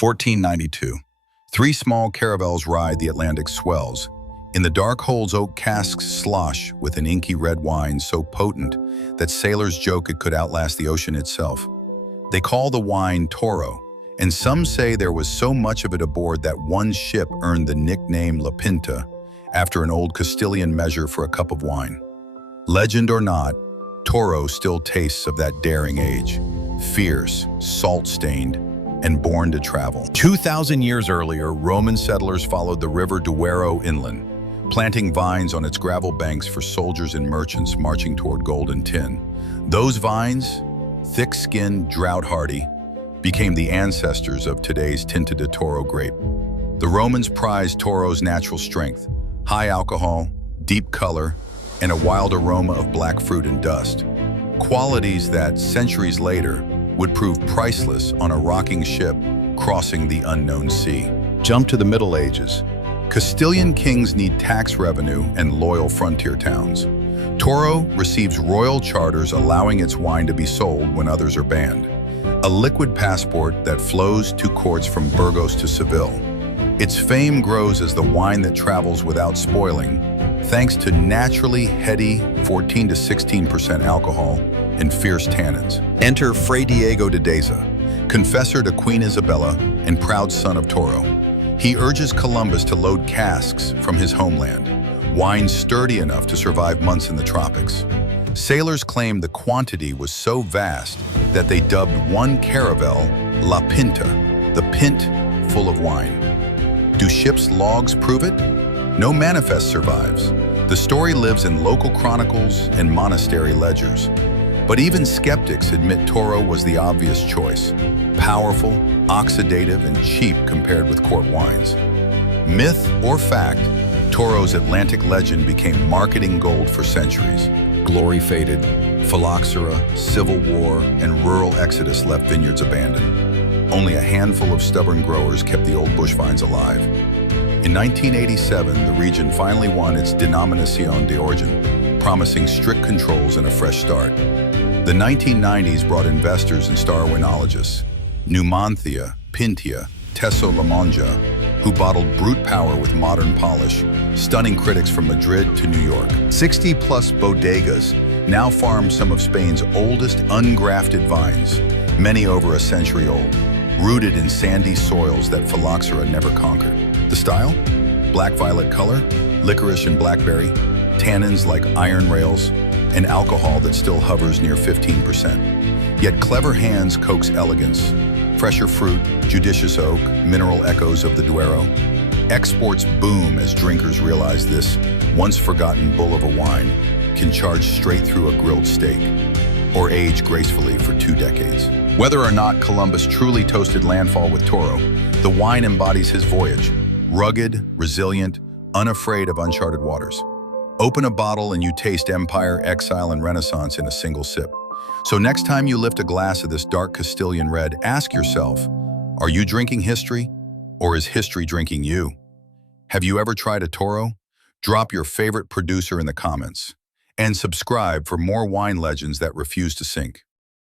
1492. Three small caravels ride the Atlantic swells. In the dark holds oak casks slosh with an inky red wine so potent that sailors joke it could outlast the ocean itself. They call the wine Toro, and some say there was so much of it aboard that one ship earned the nickname La Pinta, after an old Castilian measure for a cup of wine. Legend or not, Toro still tastes of that daring age, fierce, salt-stained, and born to travel. 2,000 years earlier, Roman settlers followed the river Duero inland, planting vines on its gravel banks for soldiers and merchants marching toward gold and tin. Those vines, thick-skinned, drought-hardy, became the ancestors of today's Tinta de Toro grape. The Romans prized Toro's natural strength, high alcohol, deep color, and a wild aroma of black fruit and dust. Qualities that, centuries later, would prove priceless on a rocking ship crossing the unknown sea. Jump to the Middle Ages. Castilian kings need tax revenue and loyal frontier towns. Toro receives royal charters allowing its wine to be sold when others are banned. A liquid passport that flows to courts from Burgos to Seville. Its fame grows as the wine that travels without spoiling, thanks to naturally heady 14 to 16% alcohol and fierce tannins. Enter Fray Diego de Deza, confessor to Queen Isabella and proud son of Toro. He urges Columbus to load casks from his homeland, wine sturdy enough to survive months in the tropics. Sailors claim the quantity was so vast that they dubbed one caravel La Pinta, the pint full of wine. Do ships' logs prove it? No manifest survives. The story lives in local chronicles and monastery ledgers. But even skeptics admit Toro was the obvious choice. Powerful, oxidative, and cheap compared with court wines. Myth or fact, Toro's Atlantic legend became marketing gold for centuries. Glory faded, phylloxera, civil war, and rural exodus left vineyards abandoned. Only a handful of stubborn growers kept the old bush vines alive. In 1987, the region finally won its Denominación de Origen, promising strict controls and a fresh start. The 1990s brought investors and star winologists, Numancia, Pintia, Teso La Monja, who bottled brute power with modern polish, stunning critics from Madrid to New York. 60-plus bodegas now farm some of Spain's oldest ungrafted vines, many over a century old, rooted in sandy soils that phylloxera never conquered. The style? Black-violet color, licorice and blackberry, tannins like iron rails, and alcohol that still hovers near 15%. Yet clever hands coax elegance, fresher fruit, judicious oak, mineral echoes of the Duero. Exports boom as drinkers realize this once-forgotten bull of a wine can charge straight through a grilled steak or age gracefully for 2 decades. Whether or not Columbus truly toasted landfall with Toro, the wine embodies his voyage, rugged, resilient, unafraid of uncharted waters. Open a bottle and you taste empire, exile, and renaissance in a single sip. So next time you lift a glass of this dark Castilian red, ask yourself, are you drinking history, or is history drinking you? Have you ever tried a Toro? Drop your favorite producer in the comments. And subscribe for more wine legends that refuse to sink.